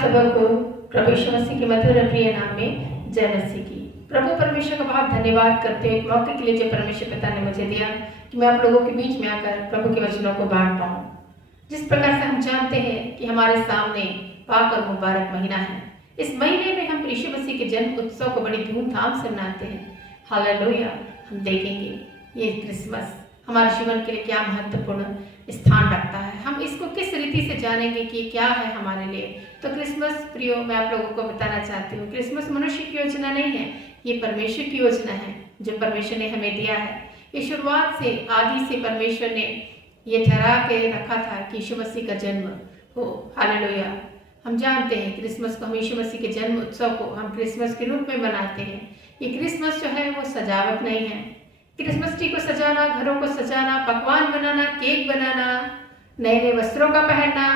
आप सबको प्रभु यीशु मसीह के मधुर और प्रिय नाम में जय मसीह की। प्रभु परमेश्वर का बहुत धन्यवाद करते हैं मौके के लिए जो परमेश्वर पिता ने मुझे दिया कि मैं आप लोगों के बीच में आकर प्रभु के वचनों को बांट पाऊँ। जिस प्रकार से हम जानते हैं कि हमारे सामने पाक और मुबारक महीना है, इस महीने में हम यीशु मसीह के जन्म उत्सव को बड़ी धूमधाम से मनाते हैं। हालेलुया। हम देखेंगे ये क्रिसमस हमारे जीवन के लिए क्या महत्वपूर्ण स्थान रखता है, हम इसको किस रीति से जानेंगे कि क्या है हमारे लिए। तो क्रिसमस प्रियो, मैं आप लोगों को बताना चाहती हूँ, क्रिसमस मनुष्य की योजना नहीं है, ये परमेश्वर की योजना है जो परमेश्वर ने हमें दिया है। ये शुरुआत से आदि से परमेश्वर ने ये ठहरा के रखा था कि यीशु मसीह का जन्म हो। हालेलुया। हम जानते हैं क्रिसमस को, हम यीशु मसीह के जन्म उत्सव को हम क्रिसमस के रूप में मनाते हैं। ये क्रिसमस जो है वो सजावट नहीं है। क्रिसमस ट्री को सजाना, घरों को सजाना, पकवान बनाना, केक बनाना, नए नए वस्त्रों का पहनना,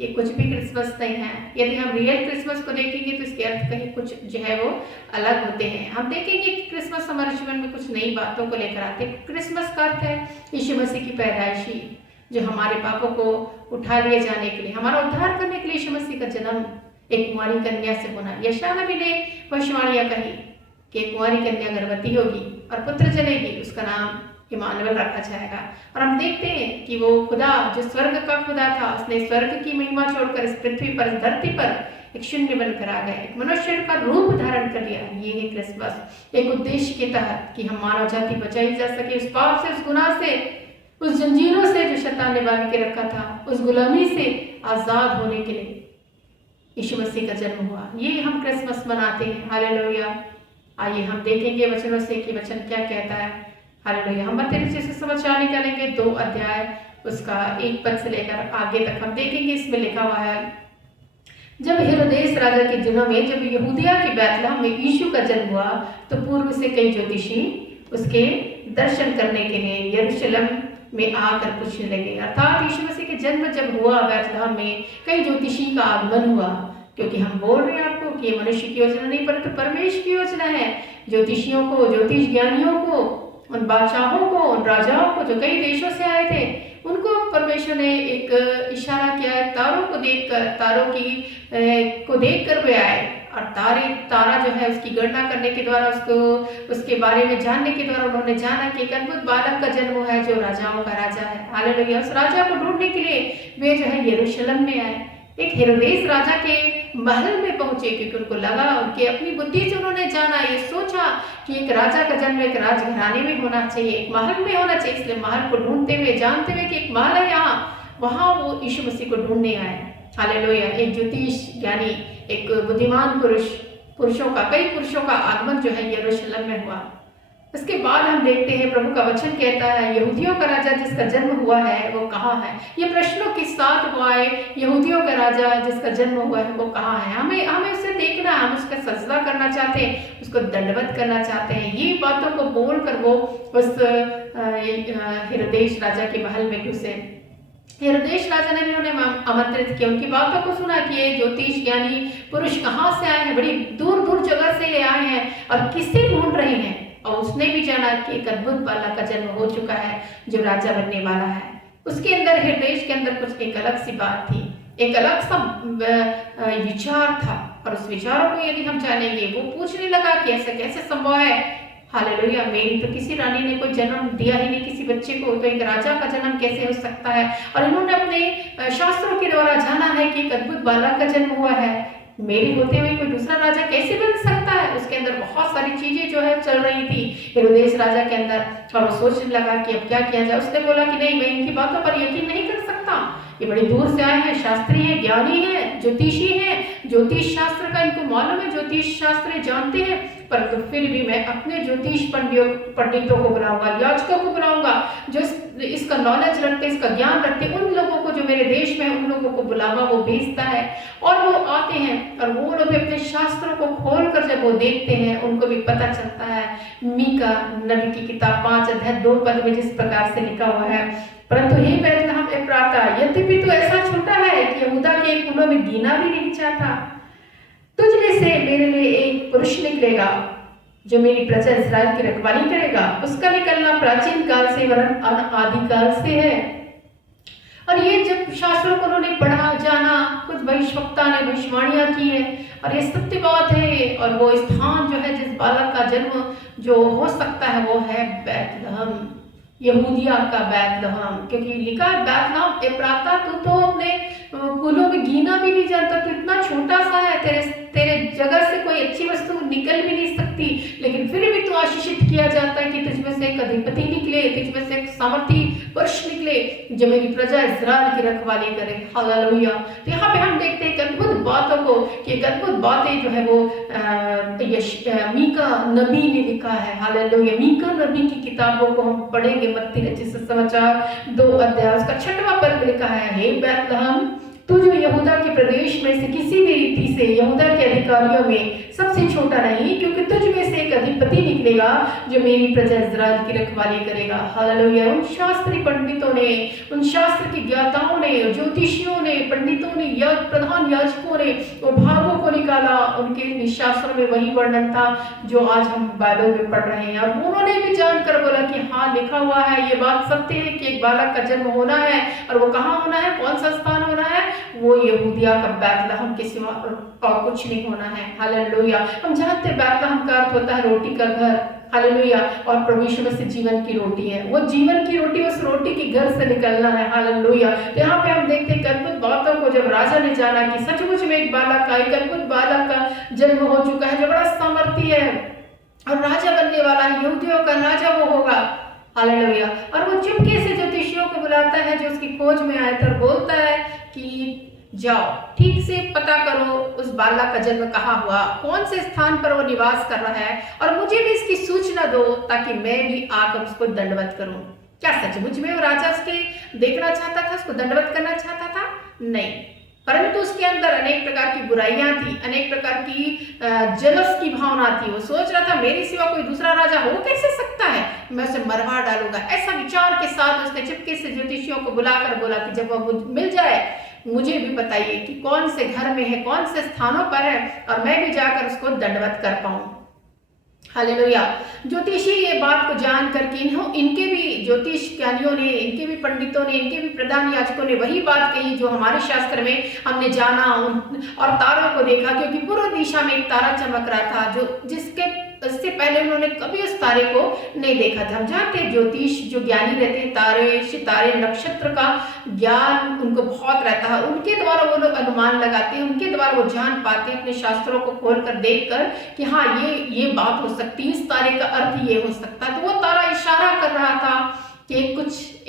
ये कुछ भी क्रिसमस नहीं है। यदि हम रियल क्रिसमस को देखेंगे तो इसके अर्थ कहीं कुछ जो है वो अलग होते हैं। हम देखेंगे कि क्रिसमस हमारे जीवन में कुछ नई बातों को लेकर आते हैं। क्रिसमस का अर्थ है यीशु मसीह की पैदाइशी, जो हमारे पापों को उठा लिए जाने के लिए, हमारा उद्धार करने के लिए यीशु मसीह का जन्म एक कुंवारी कन्या से होना। यशायाह नबी ने भविष्यवाणियां कही कि कुंवारी कन्या गर्भवती होगी और पुत्र जनेगी, उसका नाम इमानुएल रखा जाएगा। और हम देखते हैं कि वो खुदा जो स्वर्ग का खुदा था, उसने स्वर्ग की महिमा छोड़कर इस पृथ्वी पर, इस धरती पर एक शून्य बनकर आ गए, एक मनुष्य का रूप धारण कर लिया। ये है क्रिसमस, एक उद्देश्य के तहत कि हम मानव जाति बचाई जा सके उस पाप से, उस गुनाह से, उस जंजीरों से जो शैतान ने बांध के रखा था, उस गुलामी से आजाद होने के लिए यीशु मसीह का जन्म हुआ। ये हम क्रिसमस मनाते हैं। हालेलुया। आइए हम देखेंगे वचनों से कि वचन क्या कहता है। हालेलुया। हम मत्ती रचित सुसमाचार निकालेंगे 2 अध्याय, उसका 1 पद से लेकर आगे तक हम देखेंगे। इसमें लिखा हुआ है, जब हेरोदेस राजा के दिनों में, जब यहूदिया के बैतलहम में यीशु का जन्म हुआ, तो पूर्व से कई ज्योतिषी उसके दर्शन करने के लिए यरूशलेम में आकर पूछने लगे। अर्थात यीशु मसीह के जन्म जब हुआ बैतलहम में, कई ज्योतिषी का आगमन हुआ, क्योंकि हम बोल रहे हैं आपको कि ये मनुष्य की योजना नहीं परंतु परमेश्वर की योजना है। ज्योतिषियों को, ज्योतिष ज्ञानियों को, उन बादशाहों को, उन राजाओं को जो कई देशों से आए थे, उनको परमेश्वर ने एक इशारा किया है। तारों को देखकर, तारों को देखकर वे आए और तारा जो है उसकी गणना करने के द्वारा, उसके बारे में जानने के द्वारा उन्होंने जाना कि एक अद्भुत बालक का जन्म है जो राजाओं का राजा है। हालेलुया। उस राजा को ढूंढने के लिए वे जो है यरूशलेम में आए, एक हेरोदेस राजा के महल में पहुंचे, क्योंकि उनको लगा, उनके अपनी बुद्धि से उन्होंने जाना, ये सोचा कि एक राजा का जन्म एक राजघराने में होना चाहिए, एक महल में होना चाहिए। इसलिए महल को ढूंढते हुए, जानते हुए कि एक महल है यहाँ, वहां वो यीशु मसीह को ढूंढने आए। हालेलुया। एक ज्योतिष ज्ञानी, एक बुद्धिमान पुरुषों का, कई पुरुषों का आगमन जो है यरूशलेम में हुआ। उसके बाद हम देखते हैं प्रभु का वचन कहता है, यहूदियों का राजा जिसका जन्म हुआ है वो कहाँ है। ये प्रश्नों के साथ हुआ है, यहूदियों का राजा जिसका जन्म हुआ है वो कहाँ है। हमें उसे देखना, हम उसका सजदा करना चाहते हैं, उसको दंडवत करना चाहते हैं। ये बातों को बोलकर वो उस हेरोदेस राजा के महल में घुसे। हेरोदेस राजा ने भी उन्हें आमंत्रित किया, उनकी बातों को सुना कि ये ज्योतिष ज्ञानी पुरुष कहाँ से आए हैं, बड़ी दूर दूर जगह से ये आए हैं और किसे ढूंढ रहे हैं। और उसने भी जाना कि एक अद्भुत बालक का जन्म हो चुका है जो राजा बनने वाला है। उसके अंदर, हेरोदेस के अंदर कुछ एक अलग सी बात थी, एक अलग सा विचार था, और उस विचारों को यदि हम जानेंगे, वो पूछने लगा कि ऐसा कैसे संभव है। हालेलुया। मेरी तो किसी रानी ने कोई जन्म दिया ही नहीं किसी बच्चे को, तो एक राजा का जन्म कैसे हो सकता है। और इन्होंने अपने शास्त्रों के द्वारा जाना है कि एक अद्भुत बालक का जन्म हुआ है, मेरे होते हुए कोई दूसरा राजा कैसे बन सकता है। उसके अंदर बहुत सारी चीजें जो है चल रही थी हेरोदेस राजा के अंदर, और वो सोचने लगा कि अब क्या किया जाए। उसने बोला कि नहीं, मैं इनकी बातों पर यकीन नहीं कर सकता, ये बड़ी दूर से आए हैं, शास्त्री हैं, ज्ञानी हैं, ज्योतिषी हैं, ज्योतिष शास्त्र का इनको मालूम है, ज्योतिष शास्त्र जानते हैं, परंतु फिर भी मैं अपने ज्योतिष पंडितों को बुलाऊंगा, याजकों को बुलाऊंगा, जो इसका नॉलेज रखते, इसका ज्ञान रखते, उन लोगों को जो मेरे देश में, उन लोगों को बुलावा वो भेजता है। और वो आते हैं और वो लोग अपने शास्त्रों को खोल कर जब वो देखते हैं, उनको भी पता चलता है। मीका नबी की किताब 5 अध्याय 2 पद में जिस प्रकार से लिखा हुआ है, परंतु हे बैतलहम एफ्राता, यद्यपि तो ऐसा छोटा है कि यहूदा के कुलों में गिना भी नहीं जाता, तुझ में से मेरे लिए एक पुरुष निकलेगा जो मेरी प्रजा इस्राएल की रखवाली करेगा। उसका निकलना प्राचीन काल से वरन आदिकाल से है, और ये जब शास्त्रों को उन्होंने पढ़ा जाना, कुछ भविष्यवक्ता ने भविष्यवाणियां की है और ये सत्य बात है। और वो स्थान जो है जिस बालक का जन्म जो हो सकता है वो है बैतलहम, यहूदिया का बैतलहम। क्योंकि लिखा है बैतलहम एप्राता, तो अपने कुलों में गिना भी नहीं जानता, तो इतना छोटा सा है, तेरे जगह से कोई अच्छी वस्तु निकल भी नहीं सकती, लेकिन फिर भी तो आशीषित किया जाता है कि तुझमें से एक अधिपति निकले, तुझमें से एक सामर्थी पुरुष निकले जो मेरी प्रजा इस्राएल की रखवाली करे। हालेलुया। तो यहाँ पे हम देखते हैं अद्भुत बातों को, कि एक अद्भुत बातें जो है वो मीका नबी ने लिखा है। हालेलुया। मीका नबी की किताबों को हम पढ़ेंगे, मत्ती रचित सुसमाचार 2 अध्याय उसका 6वां पद लिखा है, हे बैतलहम तू जो यहूदा के प्रदेश में से किसी भी रीति से यहूदा के अधिकारियों में सबसे छोटा नहीं, क्योंकि तुझ में से एक अधिपति निकलेगा जो मेरी प्रजा इस्राएल की रखवाली करेगा। हालेलुया। उन शास्त्री पंडितों ने, उन शास्त्र के ज्ञाताओं ने, ज्योतिषियों ने, पंडितों ने, प्रधान याजकों ने वो भागों को निकाला, उनके शास्त्रों में वही वर्णन था जो आज हम बाइबल में पढ़ रहे हैं। और उन्होंने भी जानकर बोला कि हाँ लिखा हुआ है, ये बात सत्य है कि एक बालक का जन्म होना है, और वो कहाँ होना है, कौन सा स्थान होना है, वो यहूदिया का बैतलहम के सिवा और कुछ नहीं होना है। हालेलुया। हम जानते हैं बैतलहम का अर्थ होता है रोटी का घर। हालेलुया। और प्रभु यीशु मसीह जीवन की रोटी है, वो जीवन की रोटी उस रोटी के घर से निकलना है। हालेलुया। तो यहाँ पे हम देखते हैं अद्भुत बातों को जब राजा ने जाना कि सचमुच में एक बालक का, एक अद्भुत बालक का जन्म हो चुका है जो बड़ा सामर्थी है और राजा बनने वाला है, यहूदियों का राजा वो होगा। हालेलुया। और वो चुपके से ज्योतिषियों को बुलाता है जो उसकी खोज में आए थे और बोलता है कि जाओ ठीक से पता करो उस बालक का जन्म कहाँ हुआ, कौन से स्थान पर वो निवास कर रहा है, और मुझे भी इसकी सूचना दो ताकि मैं भी आकर उसको दंडवत करूं। क्या सचमुच में वो राजा उसके देखना चाहता था, उसको दंडवत करना चाहता था? नहीं, परंतु उसके अंदर अनेक प्रकार की बुराइयां थी, अनेक प्रकार की जलस की भावना थी। वो सोच रहा था मेरे सिवा कोई दूसरा राजा हो कैसे सकता है, मैं उसे मरवा डालूंगा। ऐसा विचार के साथ उसने चुपके से ज्योतिषियों को बुलाकर बोला कि जब वो मिल जाए मुझे भी बताइए कि कौन से घर में है, कौन से स्थानों पर है, और मैं भी जाकर उसको दंडवत कर पाऊं। हालेलुया। ज्योतिषी ये बात को जान करके इनके भी ज्योतिष ज्ञानियों ने, इनके भी पंडितों ने, इनके भी प्रधान याजकों ने वही बात कही जो हमारे शास्त्र में हमने जाना और तारों को देखा, क्योंकि पूर्व दिशा में एक तारा चमक रहा था जो जिसके इससे पहले उन्होंने कभी उस तारे को नहीं देखा था। हम जानते हैं ज्योतिष जो ज्ञानी रहते हैं, तारे, सितारे, नक्षत्र का ज्ञान उनको बहुत रहता है, उनके द्वारा वो लोग अनुमान लगाते हैं, उनके द्वारा वो जान पाते हैं अपने शास्त्रों को खोलकर देखकर कि हाँ ये बात हो सकती है, इस तारे का अर्थ ये हो सकता है। तो वो तारा इशारा कर रहा था कि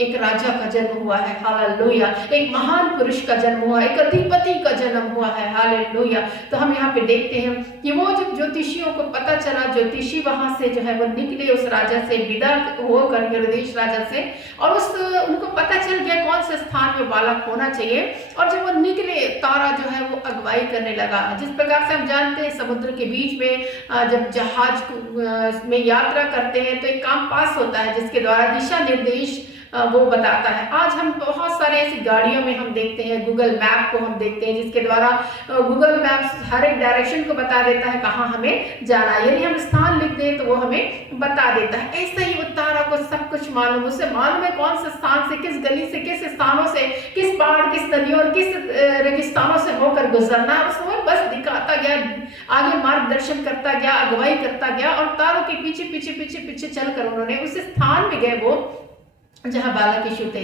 एक राजा का जन्म हुआ है। हालेलुया। एक महान पुरुष का जन्म हुआ, एक अधिपति का जन्म हुआ है। हालेलुया। तो हम यहाँ पे देखते हैं कि वो जब ज्योतिषियों को पता चला, ज्योतिषी वहां से जो है वो निकले उस राजा से विदा होकर, हेरोदेस राजा से, और उनको पता चल गया कौन से स्थान में बालक होना चाहिए। और जब वो निकले तारा जो है वो अगुवाई करने लगा। जिस प्रकार से हम जानते हैं समुद्र के बीच में जब जहाज में यात्रा करते हैं तो एक कंपास होता है जिसके द्वारा दिशा निर्देश वो बताता है। आज हम बहुत सारे ऐसी गाड़ियों में हम देखते हैं, गूगल मैप को हम देखते हैं जिसके द्वारा गूगल मैप्स हर एक डायरेक्शन को बता देता है कहाँ हमें जाना है। यदि हम स्थान लिख दें तो वो हमें बता देता है। ऐसे ही तारा को सब कुछ मालूम, उसे मालूम है कौन से स्थान से, किस गली से, किस स्थानों से, किस पहाड़, किस नदियों और किस रेगिस्तानों से होकर गुजरना है। उसको बस दिखाता गया, आगे मार्गदर्शन करता गया, अगुवाई करता गया, और तारों के पीछे पीछे पीछे पीछे चलकर उन्होंने उस स्थान में गए वो जहाँ बालक यीशु थे।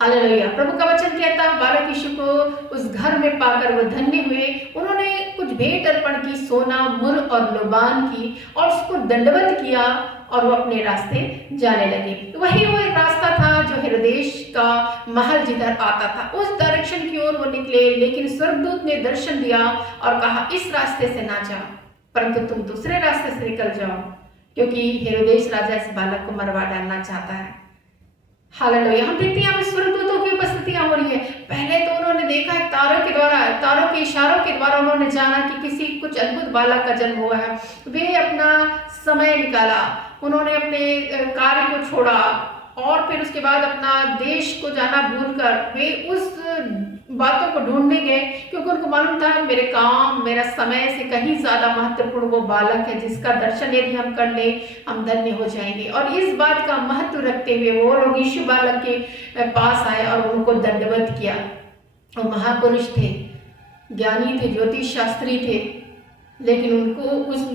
हालेलुया। प्रभु का वचन कहता है बालक यीशु को उस घर में पाकर वो धन्य हुए। उन्होंने कुछ भेंट अर्पण की, सोना, मुर और लोबान की, और उसको दंडवत किया और वो अपने रास्ते जाने लगे। वही वो एक रास्ता था जो हेरोदेस का महल जिधर आता था, उस डायरेक्शन की ओर वो निकले। लेकिन स्वर्गदूत ने दर्शन दिया और कहा इस रास्ते से ना जाओ, परंतु तुम दूसरे रास्ते से निकल जाओ, क्योंकि हेरोदेस राजा इस बालक को मरवा डालना चाहता है। हालेलुया। हम देखते हैं यहाँ पे स्वर्गदूतों की उपस्थितियां हो रही है। पहले तो उन्होंने देखा है तारों के द्वारा, तारों के इशारों के द्वारा उन्होंने जाना कि किसी कुछ अद्भुत बालक का जन्म हुआ है। वे अपना समय निकाला, उन्होंने अपने कार्य को छोड़ा और फिर उसके बाद अपना देश को जाना भूलकर वे उस बातों को ढूंढने गए, क्योंकि उनको मालूम था मेरे काम मेरा समय से कहीं ज्यादा महत्वपूर्ण वो बालक है जिसका दर्शन यदि हम कर ले हम धन्य हो जाएंगे। और इस बात का महत्व रखते हुए वो लोग यीशु बालक के पास आए और उनको दंडवत किया। वो महापुरुष थे, ज्ञानी थे, ज्योतिष शास्त्री थे, लेकिन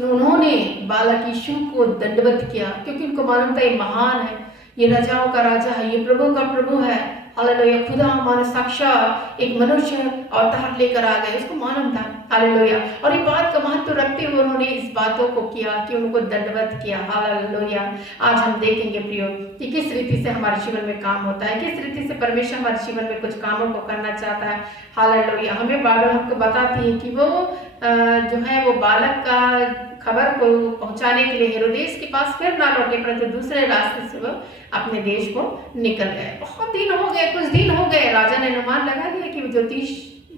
उन्होंने बालक यीशु को दंडवत किया, क्योंकि उनको मालूम था ये महान है, ये राजाओं का राजा है, ये प्रभु का प्रभु है। हालेलुया, खुदा हमारा साक्षात एक मनुष्य अवतार लेकर आ गए, उसको मालूम था। हालेलुया, और ये बात का महत्व रखते हुए उन्होंने इस बातों को किया कि उनको दंडवत किया। हालेलुया, आज हम देखेंगे प्रियो कि किस रीति से हमारे जीवन में काम होता है, किस रीति से परमेश्वर हमारे जीवन में कुछ कामों को करना चाहता है। हालेलुया, हमें बाइबल हमको बताती है कि वो जो है वो बालक का खबर को पहुंचाने के लिए हेरोदेस के पास फिर ना लौटे, परंतु दूसरे रास्ते से वो अपने देश को निकल गए। बहुत दिन हो गए, कुछ दिन हो गए, राजा ने अनुमान लगा लिया कि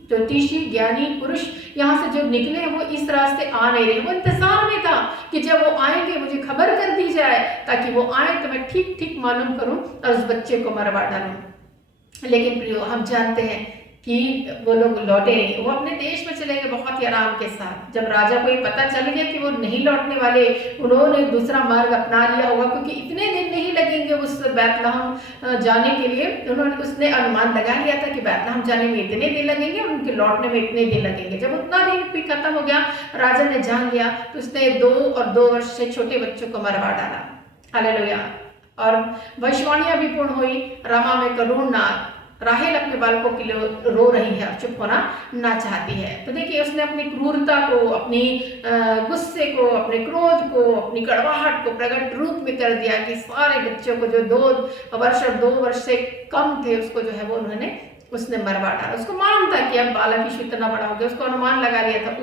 ज्योतिषी ज्ञानी पुरुष यहाँ से जो निकले वो इस रास्ते आ नहीं रहे। वो इंतजार में था कि जब वो आएंगे मुझे खबर कर दी जाए, ताकि वो आए तो मैं ठीक ठीक मालूम करूं और उस बच्चे को मरवा डालूं। लेकिन प्रियो, हम जानते हैं कि वो लोग लौटे नहीं, वो अपने देश में चले गए बहुत ही आराम के साथ। जब राजा को ये पता चल गया कि वो नहीं लौटने वाले, उन्होंने दूसरा मार्ग अपना लिया होगा, क्योंकि इतने दिन नहीं लगेंगे उस बैतलहम जाने के लिए। उसने अनुमान लगा लिया था कि बैतलहम जाने में इतने दिन लगेंगे और उनके लौटने में इतने दिन लगेंगे। जब उतना दिन भी खत्म हो गया, राजा ने जान लिया, तो उसने 2 वर्ष से छोटे बच्चों को मरवा डाला। हालेलुया, और भविष्यवाणियां भी पूर्ण हुई। रामा में करुण नाद, राहेल अपने बालकों के लिए रो रही है, चुप होना ना चाहती है। तो देखिए, उसने अपनी क्रूरता को, अपनी गुस्से को, अपने क्रोध को, अपनी कड़वाहट को प्रकट रूप में कर दिया कि सारे बच्चों को जो 2 वर्ष और 2 वर्ष से कम थे उसको जो है वो उसने मरवा डाला। उसको मालूम था कि अब बालक यीशु इतना बड़ा हो गया, उसको अनुमान लगा लिया था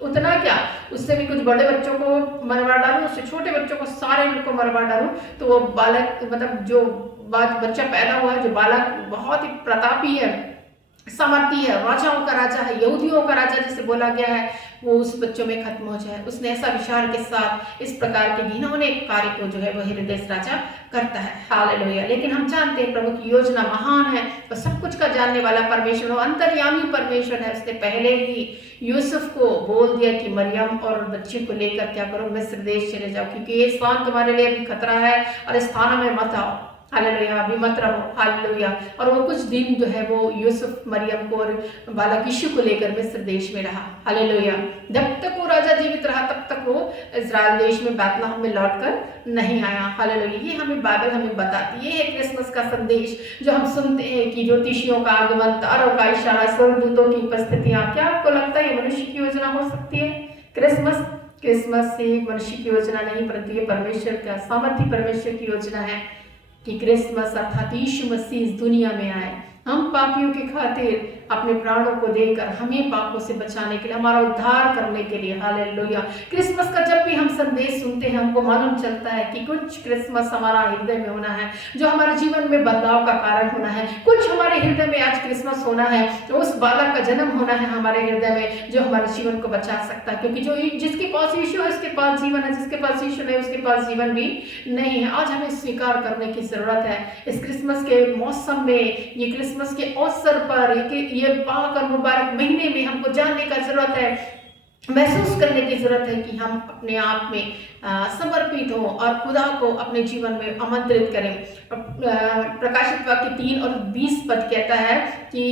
उतना क्या, उससे भी कुछ बड़े बच्चों को मरवा डालूं, उससे छोटे बच्चों को सारे उनको मरवा डालूं। तो वो बालक मतलब जो बच्चा पैदा हुआ है, जो बालक बहुत ही प्रतापी है, सामर्थी है, राजाओं का राजा है, यहूदियों का राजा जिसे बोला गया है, वो उस बच्चों में खत्म हो जाए। उसने ऐसा विचार के साथ इस प्रकार के घिनौने कार्य को जो है वो हेरोदेस राजा करता है। हालेलुया, लेकिन हम जानते हैं प्रभु की योजना महान है और सब कुछ का जानने वाला परमेश्वर, वो अंतर्यामी परमेश्वर है। उसने पहले ही यूसुफ को बोल दिया कि मरियम और बच्चे को लेकर क्या करो, मिस्र देश चले जाओ, क्योंकि ये स्थान तुम्हारे लिए अभी खतरा है और इस स्थान में मत आओ। हालेलुया, अभी मत रहो। हालेलुया, और वो कुछ दिन जो है वो यूसुफ मरियम को और बालक यीशु को लेकर मिस्र देश में रहा। हालेलुया, जब तक वो राजा जीवित रहा तब तक वो इजराइल देश में बैतलहम में लौटकर नहीं आया। हालेलुया, ये हमें बाइबल हमें बताती है। ये है क्रिसमस का संदेश जो हम सुनते हैं कि ज्योतिषियों का आगमन, तारों का इशारा, स्वर्गदूतों की उपस्थितियां। क्या आपको लगता है ये मनुष्य की योजना हो सकती है? क्रिसमस से मनुष्य की योजना नहीं, परंतु ये परमेश्वर का सामर्थ्य परमेश्वर की योजना है कि क्रिसमस अर्थात यीशु मसीह इस दुनिया में आए, हम पापियों के खातिर अपने प्राणों को देकर हमें पापों से बचाने के लिए, हमारा उद्धार करने के लिए। हालेलुया, क्रिसमस का जब भी हम संदेश सुनते हैं हमको मालूम चलता है कि कुछ क्रिसमस हमारा हृदय में होना है, जो हमारे जीवन में बदलाव का कारण होना है। कुछ हमारे हृदय में आज क्रिसमस होना है, तो उस बालक का जन्म होना है हमारे हृदय में, जो हमारे जीवन को बचा सकता है। क्योंकि जो जिसके पास यीशु है उसके पास जीवन है, जिसके पास यीशु नहीं उसके पास जीवन भी नहीं है। आज हमें स्वीकार करने की जरूरत है। इस क्रिसमस के मौसम में, ये क्रिसमस के अवसर पर, ये पाक और मुबारक महीने में हमको जानने का जरूरत है, महसूस करने की जरूरत है कि हम अपने आप में समर्पित हो और खुदा को अपने जीवन में आमंत्रित करें। प्रकाशित वाक्य 3 और 20 पद कहता है कि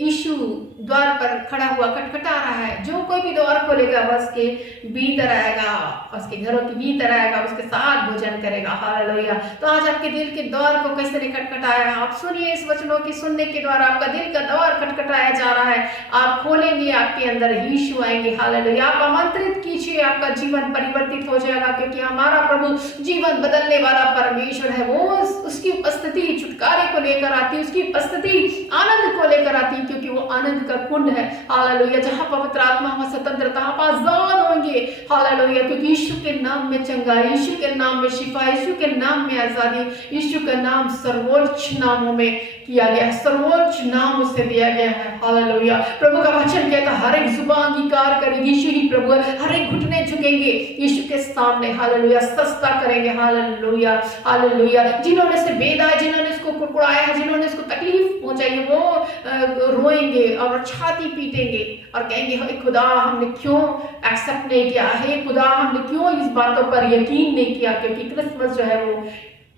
यीशु द्वार पर खड़ा हुआ खटखटा रहा है, जो कोई भी द्वार खोलेगा वह उसके भीतर आएगा, उसके घरों के भीतर आएगा, उसके साथ भोजन करेगा। हालेलुया, तो आज आपके दिल के द्वार को कैसे नहीं खटखटाया? आप सुनिए, इस वचनों की सुनने के द्वारा आपका दिल का द्वार खटखटाया जा रहा है। आप खोलेंगे, आपके अंदर यीशु आएंगे। हालेलुया, आप आमंत्रित कीजिए, आपका जीवन परिवर्तित हो जाएगा, क्योंकि हमारा प्रभु जीवन बदलने वाला परमेश्वर है। वो उसकी उपस्थिति छुटकारे को लेकर आती है, उसकी उपस्थिति आनंद को लेकर आती है, क्योंकि वो आनंद का कुंड है। हालेलुया, जहाँ पवित्र आत्मा वहाँ स्वतंत्रता, आप आजाद होंगे। हालेलुया, क्योंकि यीशु के नाम में चंगाई, यीशु के नाम में शिफा, यीशु के नाम में आजादी, यीशु का नाम सर्वोच्च नामों में किया गया है, सर्वोच्च नाम उसे दिया गया है। हालेलुया, प्रभु का वचन कहता है हर एक जुबान अंगीकार करेगी यीशु ही प्रभु है, हर एक घुटने झुकेंगे यीशु के सामने। हालेलुया, सस्ता करेंगे। हालेलुया, हालेलुया, जिन्होंने इसे बेदा है, जिन्होंने इसको कुड़कुड़ाया है, जिन्होंने इसको तकलीफ पहुंचाई है, वो रोएंगे और छाती पीटेंगे और कहेंगे हे खुदा हमने क्यों एक्सेप्ट नहीं किया, हे खुदा हमने क्यों इस बातों पर यकीन नहीं किया। क्योंकि क्रिसमस जो है वो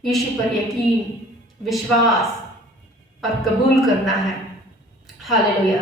यीशु पर यकीन, विश्वास और कबूल करना है। हालेलुया,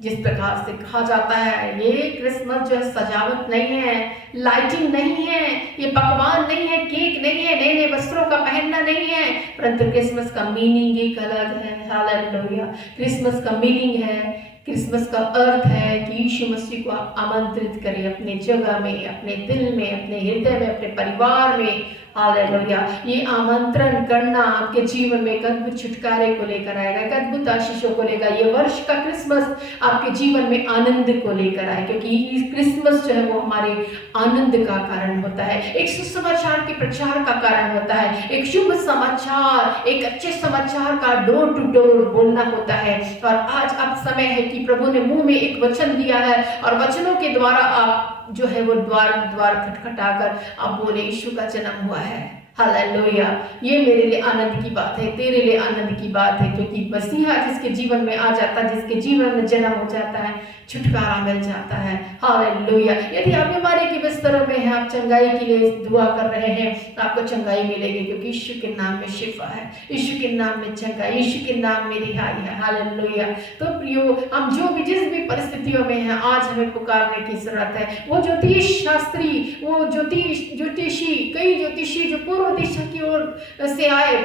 जिस प्रकार से कहा जाता है ये क्रिसमस जो है सजावट नहीं है, लाइटिंग नहीं है, ये पकवान नहीं है, केक नहीं है, नए नए वस्त्रों का पहनना नहीं है, परंतु क्रिसमस का मीनिंग एक अलग है। हालेलुया, क्रिसमस का मीनिंग है, क्रिसमस का अर्थ है कि यीशु मसीह को आप आमंत्रित करें अपने जगह में, अपने दिल में, अपने हृदय में, अपने परिवार में। हालेलुया, ये आमंत्रण करना आपके जीवन में एक अद्भुत छुटकारे को लेकर आएगा, एक अद्भुत आशीषों को लेकर। ये वर्ष का क्रिसमस आपके जीवन में आनंद को लेकर आए, क्योंकि क्रिसमस जो है वो हमारे आनंद का कारण होता है, एक सुसमाचार के प्रचार का कारण होता है, एक शुभ समाचार, एक अच्छे समाचार का डोर टू डोर बोलना होता है। और आज अब समय है कि प्रभु ने मुंह में एक वचन दिया है और वचनों के द्वारा आप जो है वो द्वार द्वार खटखटाकर आप बोले यीशु का जन्म हुआ है। हालेलुया, ये मेरे लिए आनंद की बात है, तेरे लिए आनंद की बात है, क्योंकि मसीहा जिसके जीवन में आ जाता है, जिसके जीवन में जन्म हो जाता है, छुटकारा मिल जाता है। हालेलुया, यदि आप बीमारी के बिस्तरों में हैं, आप चंगाई के लिए दुआ कर रहे हैं, आपको चंगाई मिलेगी, क्योंकि यीशु के नाम में शिफा है, यीशु के नाम में चंगाई, यीशु के नाम में रिहाई है। हालेलुया, तो प्रियो, हम जो भी जिस भी परिस्थितियों में हैं, आज हमें पुकारने की जरूरत है। वो ज्योतिष शास्त्री, वो ज्योतिषी, कई ज्योतिषी जो पूर्व दिशा की ओर से आए,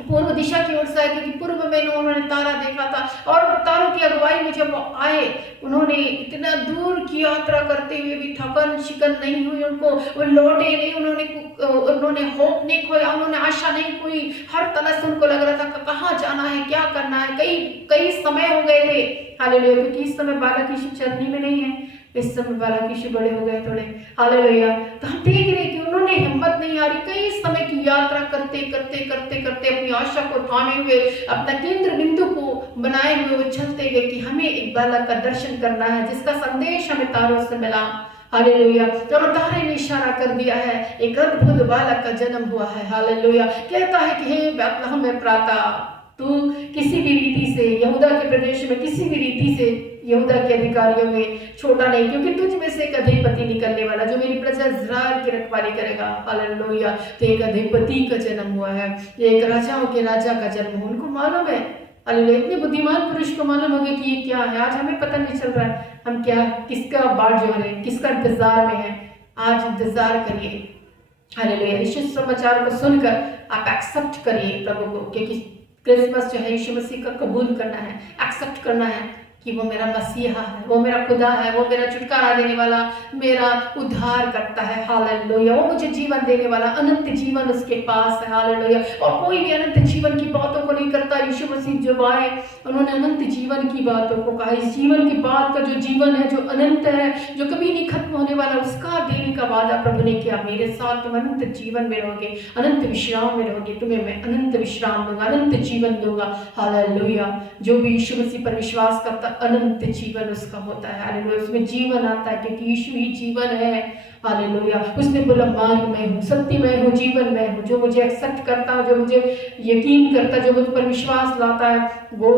पूर्व दिशा की ओर से आए, क्योंकि पूर्व में उन्होंने तारा देखा था और तारों की अगुवाई में जब आए, उन्होंने इतना दूर की यात्रा करते हुए भी थकन शिकन नहीं हुई उनको, वो लौटे नहीं, उन्होंने होप नहीं खोया, उन्होंने आशा नहीं खोई। हर तरह से उनको लग रहा था कहाँ जाना है, क्या करना है, कई समय हो गए थे। हालेलुया, क्योंकि इस समय बालक यीशु चरनी में नहीं है, इस समय बालक यीशु बड़े हो गए थोड़े। हालेलुया, तो हम देख रहे कि उन्होंने हिम्मत नहीं हारी, कई समय की यात्रा करते करते करते करते अपनी आशा को थामे हुए, अपना केंद्र बिंदु को बनाए हुए वो चलते गए कि हमें एक बालक का दर्शन करना है, जिसका संदेश हमें तारों से मिला। हालेलुया, और तारे ने इशारा कर दिया है, एक अद्भुत बालक का जन्म हुआ है। हालेलुया, कहता है कि हे बैतलहम में प्राता, तू किसी भी रीति से यहूदा के प्रदेश में किसी भी रीति से यहूदा के अधिकारियों में छोटा नहीं, क्योंकि तुझ में से एक अधिपति निकलने वाला जो मेरी प्रजा इस्राएल की रखवाली करेगा। हालेलुया, तो एक अधिपति का जन्म हुआ है, एक राजाओं के राजा का जन्म हुआ। उनको मालूम है, हालेलुया, इतने बुद्धिमान पुरुष को मालूम हो गया कि ये क्या है। आज हमें पता नहीं चल रहा है हम क्या, किसका बाट जो है, किसका इंतजार में है। आज इंतजार करिए। हालेलुया, यीशु समाचार को सुनकर आप एक्सेप्ट करिए प्रभु को, क्योंकि क्रिसमस जो है यीशु मसीह का कबूल करना है, एक्सेप्ट करना है कि वो मेरा मसीहा है, वो मेरा खुदा है, वो मेरा छुटकारा देने वाला, मेरा उद्धार करता है। हालेलुया, वो मुझे जीवन देने वाला, अनंत जीवन उसके पास है। हालेलुया, और कोई भी अनंत जीवन की बातों को नहीं करता। यीशु मसीह जब आए उन्होंने अनंत जीवन की बातों को कहा। इस जीवन के बाद का जो जीवन है, जो अनंत है, जो कभी नहीं खत्म होने वाला, उसका देने का वादा प्रभु ने किया। मेरे साथ तुम अनंत जीवन में रहोगे, अनंत विश्राम में रहोगे, तुम्हें मैं अनंत विश्राम दूंगा, अनंत जीवन दूंगा। हालेलुया, जो भी यीशु मसीह पर विश्वास करता अनंत जीवन उसका होता है। हालेलुया, उसमें जीवन आता है, क्योंकि यीशु ही जीवन है। हालेलुया, उसने बोला मार्ग मैं हूँ, सत्य मैं हूँ, जीवन मैं हूँ। जो मुझे एक्सेप्ट करता है, जो मुझे यकीन करता है, जो मुझ पर विश्वास लाता है, वो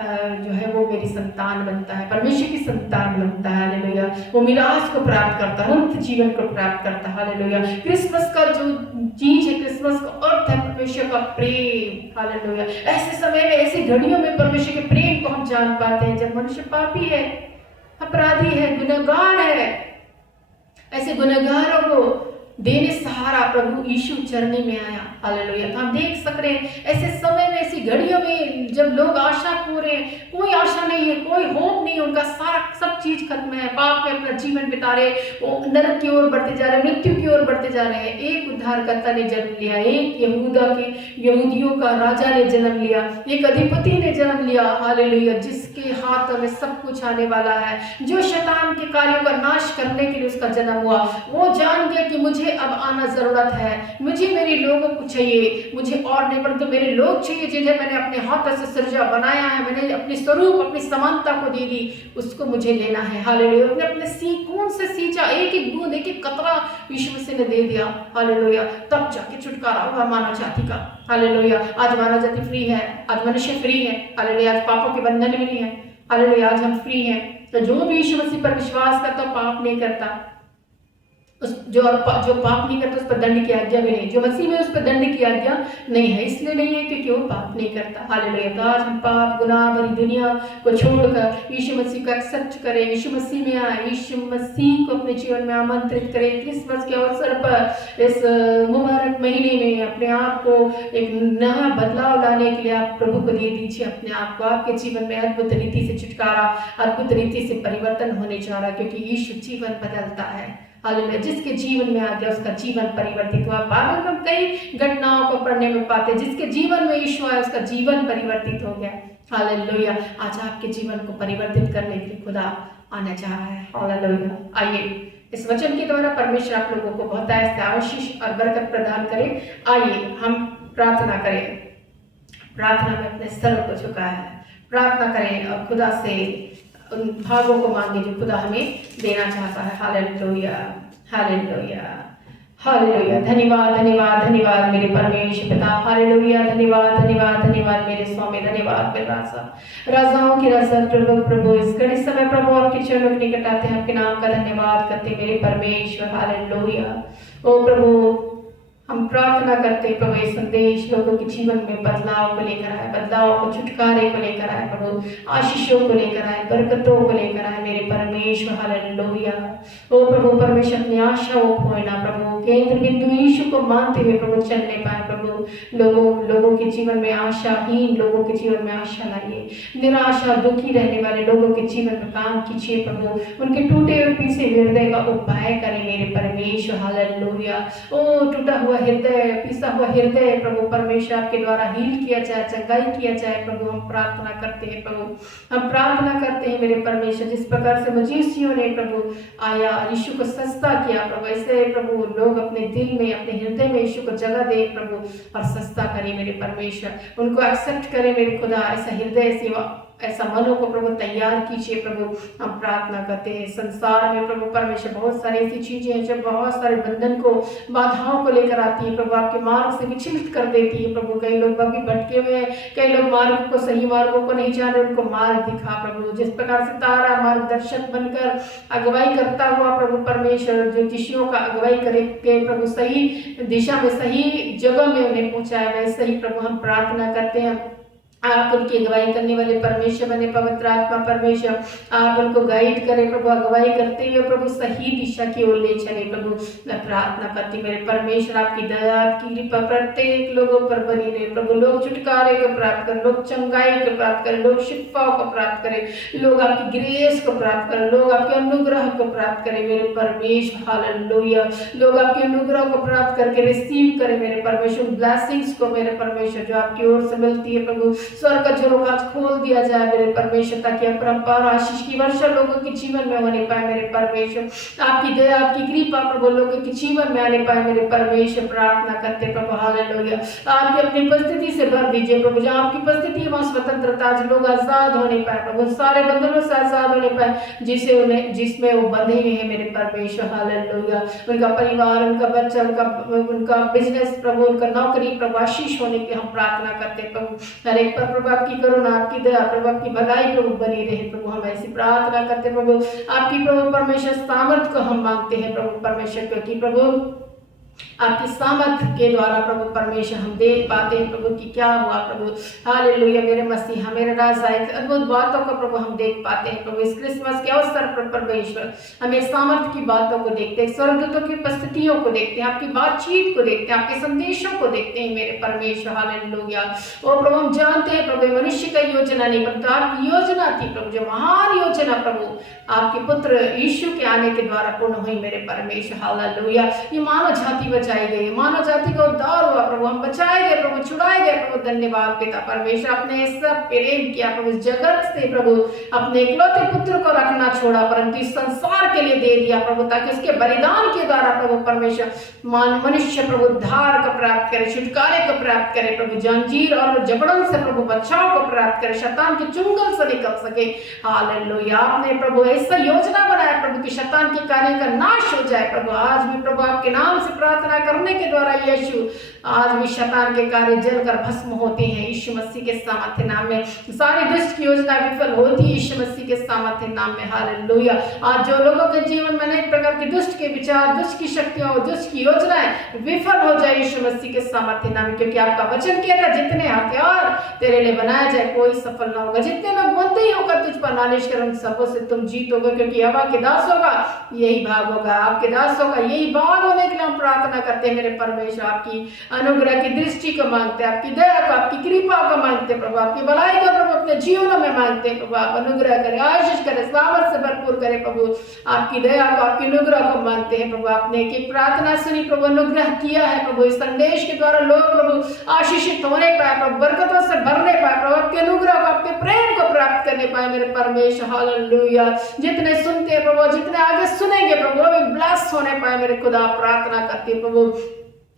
जो है वो मेरी संतान बनता है, परमेश्वर की संतान बनता है। हालेलुया, वो मिरास को प्राप्त करता है, अनंत जीवन को प्राप्त करता है। हालेलुया, क्रिसमस का जो चीज है, क्रिसमस का अर्थ है परमेश्वर का प्रेम। हालेलुया, ऐसे समय में, ऐसी घड़ियों में परमेश्वर के प्रेम को हम जान पाते हैं जब मनुष्य पापी है, अपराधी है, गुनहगार है। ऐसे गुनहगारों को देने सहारा प्रभु यीशु चरनी में आया। हालेलुया। तो हम देख सक रहे हैं ऐसे समय में, ऐसी घड़ियों में जब लोग आशा पूरे, कोई आशा नहीं है, कोई होप नहीं, उनका सारा सब चीज खत्म है, पाप में अपना जीवन बिता रहे, वो नरक की ओर बढ़ते जा रहे हैं, मृत्यु की ओर बढ़ते जा रहे हैं। एक उद्धारकर्ता ने जन्म लिया, एक यहूदियों का राजा ने जन्म लिया, एक अधिपति ने जन्म लिया। हालेलुया। जिसके हाथों में सब कुछ आने वाला है, जो शैतान के कार्यों का नाश करने के लिए उसका जन्म हुआ। वो जान गया कि मुझे अब आना जरूरत है, मुझे मेरे लोगों को चाहिए, मुझे और नहीं परंतु मेरे लोग चाहिए जिन्हें मैंने अपने हाथों से सृजा बनाया है, मैंने अपने स्वरूप अपनी समानता को दे दी, उसको मुझे लेना है। हालेलुया। उसने अपने खून से सींचा, एक एक बूंद, एक एक कतरा यीशु मसीह ने दे दिया। हालेलुया। तब जाके छुटकारा हुआ मानव जाति का। हालेलुया। आज मानव जाति फ्री है, आज मनुष्य फ्री है। हालेलुया। आज पापों के बंधन में नहीं है। हालेलुया। आज हम फ्री हैं। तो जो भी यीशु मसीह पर विश्वास करता पाप नहीं करता, जो पाप नहीं करता उस पर दंड की आज्ञा भी नहीं, जो मसीह में उस पर दंड की आज्ञा नहीं है। इसलिए नहीं है क्योंकि वो पाप नहीं करता। हालेलुया। तो आज हम पाप गुनाह भरी दुनिया को छोड़कर यीशु मसीह को एक्सेप्ट करें, यीशु मसीह में आए, यीशु मसीह को अपने जीवन में आमंत्रित करें। क्रिसमस के अवसर पर इस मुबारक महीने में अपने आप को एक नया बदलाव लाने के लिए आप प्रभु को दे दीजिए अपने आप को। आपके जीवन में अद्भुत रीति से छुटकारा, अद्भुत रीति से परिवर्तन होने जा रहा है, क्योंकि यीशु जीवन बदलता है। हालेलुया। जिसके जीवन में आ गया उसका जीवन परिवर्तित हुआ। बाइबल में कई घटनाओं को पढ़ने में पाते हैं, जिसके जीवन में यीशु आया उसका जीवन परिवर्तित हो गया। हालेलुया। आज आपके जीवन को परिवर्तित करने के लिए खुदा आना चाह रहा है। हालेलुया। आइए इस वचन के द्वारा परमेश्वर आप लोगों को बहुत ऐसे आशीष और बरकत प्रदान करे। आइए हम प्रार्थना करें। प्रार्थना में अपने सर को झुकाया है, प्रार्थना करें और खुदा से उन भागों को मांगे जो खुदा हमें देना चाहता है। हालेलुया। हालेलुया। हालेलुया। धन्यवाद धन्यवाद धन्यवाद मेरे परमेश्वर पिता। हालेलुया। धन्यवाद धन्यवाद धन्यवाद मेरे स्वामी। धन्यवाद मेरे राजा, राजाओं के राजा, प्रभु प्रभु इस घड़ी समय प्रभु आपके चरणों के निकट आते हैं, आपके नाम का धन्यवाद करते मेरे परमेश्वर। हालेलुया। ओ प्रभु हम प्रार्थना करते प्रभु ये संदेश लोगों के जीवन में बदलाव को लेकर आए, बदलाव को, छुटकारे को लेकर आए प्रभु, आशीषों को लेकर आए, बरकतों को लेकर आए मेरे परमेश्वर। हालेलुया। ओ प्रभु परमेश्वर अपनी आशाओं को ना प्रभु केंद्र बिंदु यीशु को मानते हुए प्रभु चलने पाए प्रभु। लोगों के जीवन में आशाहीन लोगों के जीवन में आशा लाइए, निराशा दुखी रहने वाले लोगों के जीवन में काम कीजिए प्रभु, उनके टूटे और पीछे हृदय का उपाय करें मेरे परमेश्वर। हालेलुया। ओ टूटा हुआ हृदय, पीसा हुआ हृदय प्रभु परमेश्वर आपके द्वारा हील किया जाए, चंगाई किया जाए प्रभु। हम प्रार्थना करते हैं प्रभु, हम प्रार्थना करते हैं मेरे परमेश्वर। जिस प्रकार से मजीसियों ने प्रभु आया यीशु को सस्ता किया प्रभु, ऐसे प्रभु लोग अपने दिल में, अपने हृदय में यीशु को जगह दे प्रभु और सस्ता करें मेरे परमेश्वर, उनको एक्सेप्ट करें मेरे खुदा। ऐसा हृदय सेवा, ऐसा मनों को प्रभु तैयार कीजिए प्रभु। हम प्रार्थना करते हैं। संसार में प्रभु परमेश्वर बहुत सारी ऐसी चीजें हैं जो बहुत सारे बंधन को, बाधाओं को लेकर आती है प्रभु, आपके मार्ग से विचलित कर देती है प्रभु। कई लोग अभी भटके हुए हैं, कई लोग मार्ग को, सही मार्गों को नहीं जान रहे, उनको मार्ग दिखा प्रभु। जिस प्रकार से तारा मार्गदर्शक बनकर अगुवाई करता हुआ प्रभु परमेश्वर ज्योतिषियों का अगुवाई करके प्रभु सही दिशा में, सही जगह में उन्हें पहुंचाया, वैसे ही प्रभु हम प्रार्थना करते हैं। आप उनकी अगुवाई करने वाले परमेश्वर बने, पवित्र आत्मा परमेश्वर आप उनको गाइड करें प्रभु, अगुवाई करते हुए प्रभु सही दिशा की ओर ले चले प्रभु। मैं प्रार्थना करती मेरे परमेश्वर आपकी दया, आपकी कृपा प्रत्येक लोगों पर बनी रहे प्रभु। लोग छुटकारे को प्राप्त करें, लोग चंगाई को प्राप्त करें, लोग शिफा को प्राप्त करें, लोग आपकी ग्रेस को प्राप्त करें, लोग आपके अनुग्रह को प्राप्त करें मेरे परमेश्वर। हालेलुया। लोग आपके अनुग्रह को प्राप्त करके रिसीव करें मेरे परमेश्वर, ब्लेसिंग्स को मेरे परमेश्वर जो आपकी ओर से मिलती है प्रभु। स्वर्ग का झरोखा खोल दिया जाए मेरे परमेश्वर, ताकि अपरंपार आशीष की वर्षा लोगों के जीवन में होने पाए मेरे परमेश्वर। आपकी दया, आपकी कृपा प्रभु लोगों के जीवन में आने पाए मेरे परमेश्वर। प्रार्थना करते प्रभु हालेलुया। आपकी अपनी उपस्थिति से भर दीजिए प्रभु, जहाँ आपकी उपस्थिति है वहाँ स्वतंत्रता, लोग आजाद होने पाए प्रभु, सारे बंधनों से आजाद होने पाए जिसमें वो बंधे हुए हैं मेरे परमेश्वर। हालेलुया। उनका परिवार, उनका बच्चा, उनका बिजनेस प्रभु, उनका नौकरी प्रभु आशीष होने की हम प्रार्थना करते प्रभु। हर एक पर प्रभु आपकी करुणा, आपकी दया प्रभु, आपकी भलाई प्रभु बनी रहे प्रभु। हम ऐसी प्रार्थना करते प्रभु, आपकी प्रभु परमेश्वर सामर्थ को हम मांगते हैं प्रभु परमेश्वर, क्योंकि प्रभु आपकी सामर्थ के द्वारा प्रभु परमेश्वर हम देख पाते हैं प्रभु कि क्या हुआ प्रभु। हालेलुया मेरे मसीहा मेरे राजा, एक अद्भुत बातों को प्रभु हम देख पाते हैं प्रभु। इस क्रिसमस के अवसर पर परमेश्वर हम एक सामर्थ की बातों को देखते हैं, स्वर्गदूतों की उपस्थितियों को देखते हैं, आपकी बातचीत को देखते हैं, आपके संदेशों को देखते हैं मेरे परमेश्वर। हालेलुया ओ प्रभु हम जानते हैं प्रभु मनुष्य का योजना नहीं परंतु आपकी योजना थी प्रभु, जो महान योजना प्रभु आपके पुत्र यीशु के आने के द्वारा पूर्ण हुई मेरे परमेश्वर। हालेलुया ये मानव जाति बचाई गई, मानव जाति का उद्धार हुआ प्रभु, हम बचाए गए प्रभु, छुड़ाए गए प्रभु। धन्यवाद पिता परमेश्वर, आपने सब प्रेम किया प्रभु, इस जगत से प्रभु अपने इकलौते पुत्र को रखना छोड़ा परंतु इस संसार के लिए दे दिया प्रभु, ताकि उसके बलिदान के द्वारा प्रभु परमेश्वर मनुष्य प्रभु उद्धार को प्राप्त करे, छुटकारे को प्राप्त करे प्रभु, जंजीर और जबड़न से प्रभु बचाव को प्राप्त करे, शैतान के चुंगल से निकल सके। हालेलुया आपने प्रभु ऐसा योजना बनाया प्रभु कि शैतान के कार्य का नाश हो जाए प्रभु। आज भी प्रभु आपके नाम से प्रार्थना करने के द्वारा यीशु आज भी शैतान के कार्य जलकर भस्म होते हैं यीशु मसीह के सामर्थ्य नाम में। सारी दुष्ट की योजना विफल होती है यीशु मसीह के सामर्थ्य नाम में। हालेलुया आज जो लोगों के जीवन में अनेक प्रकार के दुष्ट के विचार, दुष्ट की शक्तियां, दुष्ट की योजनाएं विफल हो जाए यीशु मसीह के सामर्थ्य नाम में, क्योंकि आपका वचन कहता है जितने हथियार तेरे लिए बनाया जाए कोई सफल ना होगा, जितने लोग बनते ही होकर तुझ पर नालिश कर उन सबों से तुम जीतोगे, क्योंकि हवा के दासों का यही भाग होगा, आपके दासों का यही भाग होने के लिए हम प्रार्थना करते हैं मेरे परमेश्वर। आपकी अनुग्रह की दृष्टि को मांगते हैं, आपकी दया को, आपकी कृपा को मांगते हैं प्रभु, आपकी भलाई को प्रभु अपने जीवनों में मांगते हैं प्रभु। आप अनुग्रह करें, आशीष करें, सामर्थ से भरपूर करें प्रभु, आपकी दया को, आपकी अनुग्रह को मांगते हैं प्रभु। आपने एक प्रार्थना सुनी प्रभु, अनुग्रह किया है प्रभु, इस संदेश के द्वारा लोग प्रभु आशीषित होने पाए प्रभु, बरकतों से भरने पाए प्रभु, आपके अनुग्रह को, आपके प्रेम को प्राप्त करने पाए मेरे परमेश्वर। हालेलुया जितने सुनते हैं प्रभु, जितने आगे सुनेंगे प्रभु वो भी ब्लेस होने पाए मेरे खुदा। प्रार्थना करती है प्रभु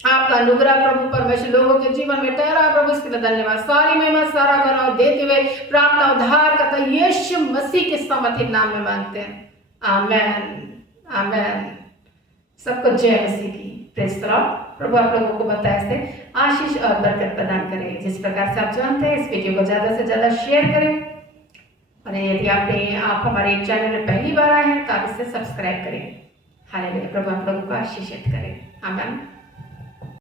आपका अनुग्रह प्रभु परमेश्वर लोगों के जीवन में ठहरा प्रभु, इसके लिए धन्यवाद। सारी महिमा सारा गौरव देते हुए प्रार्थना उद्धार करता यीशु मसीह के सामर्थ्य नाम में मांगते हैं, आमेन आमेन। सबको जय मसीह की। Praise the Lord. प्रभु आप लोगों को बताए से आशीष और बरकत प्रदान करें। जिस प्रकार से आप जानते हैं इस वीडियो को ज़्यादा से ज़्यादा शेयर करें, और यदि आप हमारे चैनल में पहली बार आए हैं तो आप इसे सब्सक्राइब करें। हालेलुया प्रभु आप लोगों को आशीषित करें, आमेन।